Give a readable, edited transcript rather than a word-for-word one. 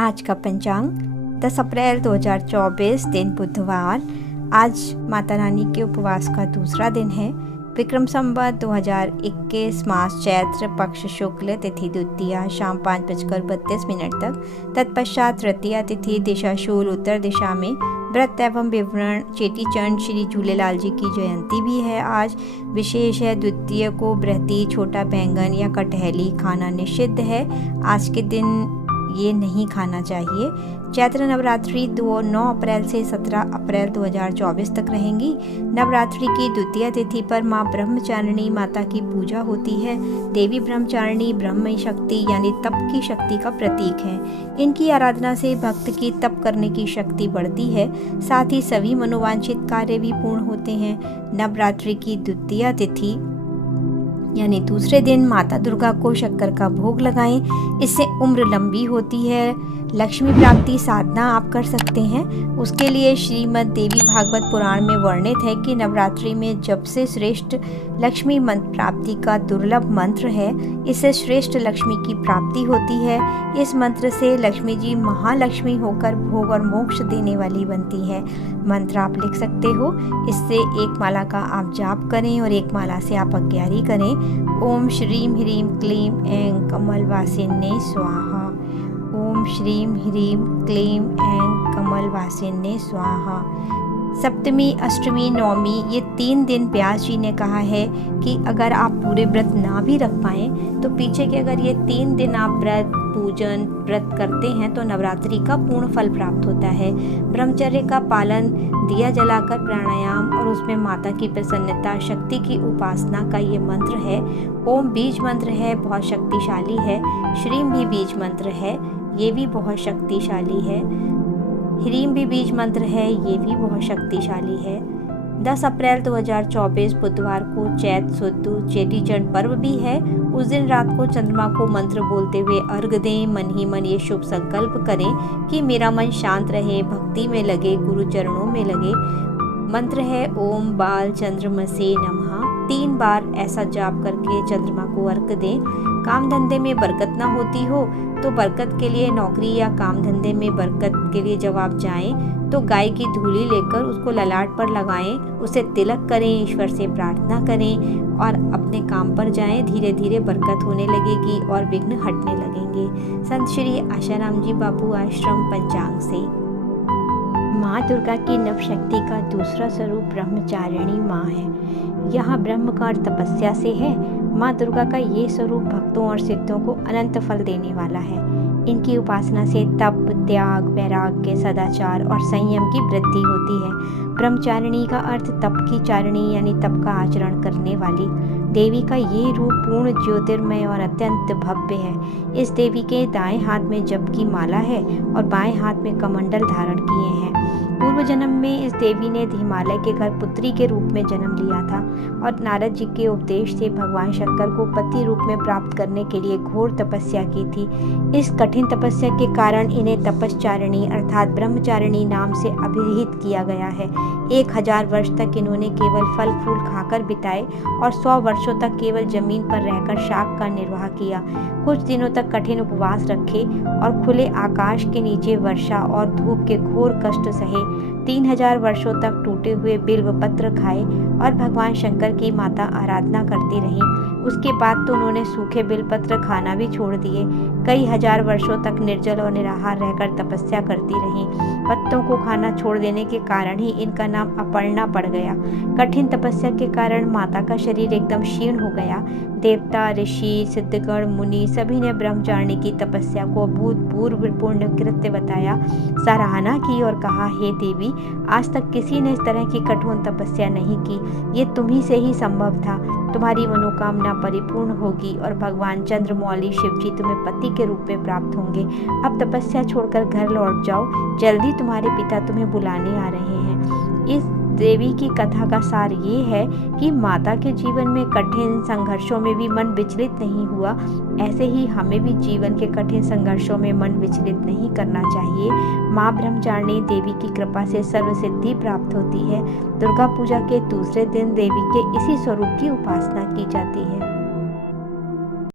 आज का पंचांग 10 अप्रैल 2024 दिन बुधवार। आज माता रानी के उपवास का दूसरा दिन है। विक्रम संवत 2021 मास चैत्र पक्ष शुक्ल तिथि द्वितीया शाम 5:32 तक। तत्पश्चात तृतीया तिथि दिशाशूल उत्तर दिशा में। व्रत एवं विवरण चेटीचंड श्री झूलेलाल जी की जयंती भी है। आज विशेष है द्वितीय को बृहति छोटा बैंगन या कटहली खाना निषिद्ध है। आज के दिन ये नहीं खाना चाहिए। चैत्र नवरात्रि 9 अप्रैल से 17 अप्रैल 2024 तक रहेंगी। नवरात्रि की द्वितीय तिथि पर माँ ब्रह्मचारिणी माता की पूजा होती है। देवी ब्रह्मचारिणी ब्रह्म शक्ति यानी तप की शक्ति का प्रतीक है। इनकी आराधना से भक्त की तप करने की शक्ति बढ़ती है, साथ ही सभी मनोवांछित कार्य भी पूर्ण होते हैं। नवरात्रि की द्वितीय तिथि यानी दूसरे दिन माता दुर्गा को शक्कर का भोग लगाएं। इससे उम्र लंबी होती है। लक्ष्मी प्राप्ति साधना आप कर सकते हैं। उसके लिए श्रीमद् देवी भागवत पुराण में वर्णित है कि नवरात्रि में जप से श्रेष्ठ लक्ष्मी मंत्र प्राप्ति का दुर्लभ मंत्र है। इससे श्रेष्ठ लक्ष्मी की प्राप्ति होती है। इस मंत्र से लक्ष्मी जी महालक्ष्मी होकर भोग और मोक्ष देने वाली बनती है। मंत्र आप लिख सकते हो। इससे एक माला का आप जाप करें और एक माला से आप अज्ञारी करें। ओम श्रीम ह्रीम क्लीम ऐं कमलवासिन्ये स्वाहा। ओम श्रीम ह्रीम क्लीम ऐं कमलवासिन्ये स्वाहा। सप्तमी, अष्टमी, नवमी ये 3 दिन व्यास जी ने कहा है कि अगर आप पूरे व्रत ना भी रख पाएँ तो पीछे के अगर ये 3 दिन आप पूजन व्रत करते हैं तो नवरात्रि का पूर्ण फल प्राप्त होता है। ब्रह्मचर्य का पालन, दिया जलाकर प्राणायाम और उसमें माता की प्रसन्नता, शक्ति की उपासना का ये मंत्र है। ओम बीज मंत्र है, बहुत शक्तिशाली है। श्रीम भी बीज मंत्र है, ये भी बहुत शक्तिशाली है। ह्रीम भी बीज मंत्र है, ये भी बहुत शक्तिशाली है। 10 अप्रैल 2024 बुधवार को चैत शुद्ध चेटीचंड पर्व भी है। उस दिन रात को चंद्रमा को मंत्र बोलते हुए अर्घ दें। मन ही मन ये शुभ संकल्प करें कि मेरा मन शांत रहे, भक्ति में लगे, गुरु चरणों में लगे। मंत्र है ओम बाल चंद्रमसे नमः। 3 बार ऐसा जाप करके चंद्रमा को अर्घ दें। काम धंधे में बरकत ना होती हो तो बरकत के लिए, नौकरी या काम धंधे में बरकत के लिए जब आप जाएं तो गाय की धूली लेकर उसको ललाट पर लगाएं, उसे तिलक करें, ईश्वर से प्रार्थना करें और अपने काम पर जाएं। धीरे धीरे बरकत होने लगेगी और विघ्न हटने लगेंगे। संत श्री आशाराम जी बापू आश्रम पंचांग से। माँ दुर्गा की नवशक्ति का दूसरा स्वरूप ब्रह्मचारिणी माँ है। यहाँ ब्रह्म का तपस्या से है। माँ दुर्गा का ये स्वरूप भक्तों और सिद्धों को अनंत फल देने वाला है। इनकी उपासना से तप, त्याग, वैराग्य, सदाचार और संयम की वृद्धि होती है। ब्रह्मचारिणी का अर्थ तप की चारिणी यानी तप का आचरण करने वाली। देवी का ये रूप पूर्ण ज्योतिर्मय और अत्यंत भव्य है। इस देवी के दाएं हाथ में जप की माला है और बाएं हाथ में कमंडल धारण किए हैं। पूर्व जन्म में इस देवी ने हिमालय के घर पुत्री के रूप में जन्म लिया था और नारद जी के उपदेश से भगवान शंकर को पति रूप में प्राप्त करने के लिए घोर तपस्या की थी। इस कठिन तपस्या के कारण इन्हें तपश्चारिणी अर्थात ब्रह्मचारिणी नाम से अभिहित किया गया है। 1000 वर्ष तक इन्होंने केवल फल फूल खाकर बिताए और 100 वर्षों तक केवल जमीन पर रहकर शाक का निर्वाह किया। कुछ दिनों तक कठिन उपवास रखे और खुले आकाश के नीचे वर्षा और धूप के घोर कष्ट सहे। 3000 वर्षों तक टूटे हुए बिल्व पत्र खाए और भगवान शंकर की माता आराधना करती रहीं। उसके बाद तो उन्होंने सूखे बिलपत्र खाना भी छोड़ दिए। कई हजार वर्षों तक निर्जल और निराहार रहकर तपस्या करती रहीं। पत्तों को खाना छोड़ देने के कारण ही इनका नाम अपर्णा पड़ गया। कठिन तपस्या के कारण माता का शरीर एकदम क्षीण हो गया। देवता, ऋषि, सिद्धगण, मुनि सभी ने ब्रह्मचारिणी की तपस्या को अभूतपूर्व पुण्य कृत्य बताया, सराहना की और कहा, हे देवी, आज तक किसी ने इस तरह की कठोर तपस्या नहीं की। ये तुम्ही से ही संभव था। तुम्हारी मनोकामना परिपूर्ण होगी और भगवान चंद्रमौली शिवजी तुम्हें पति के रूप में प्राप्त होंगे। अब तपस्या छोड़कर घर लौट जाओ, जल्दी तुम्हारे पिता तुम्हें बुलाने आ रहे हैं। इस देवी की कथा का सार ये है कि माता के जीवन में कठिन संघर्षों में भी मन विचलित नहीं हुआ। ऐसे ही हमें भी जीवन के कठिन संघर्षों में मन विचलित नहीं करना चाहिए। माँ ब्रह्मचारिणी देवी की कृपा से सर्व सिद्धि प्राप्त होती है। दुर्गा पूजा के दूसरे दिन देवी के इसी स्वरूप की उपासना की जाती है।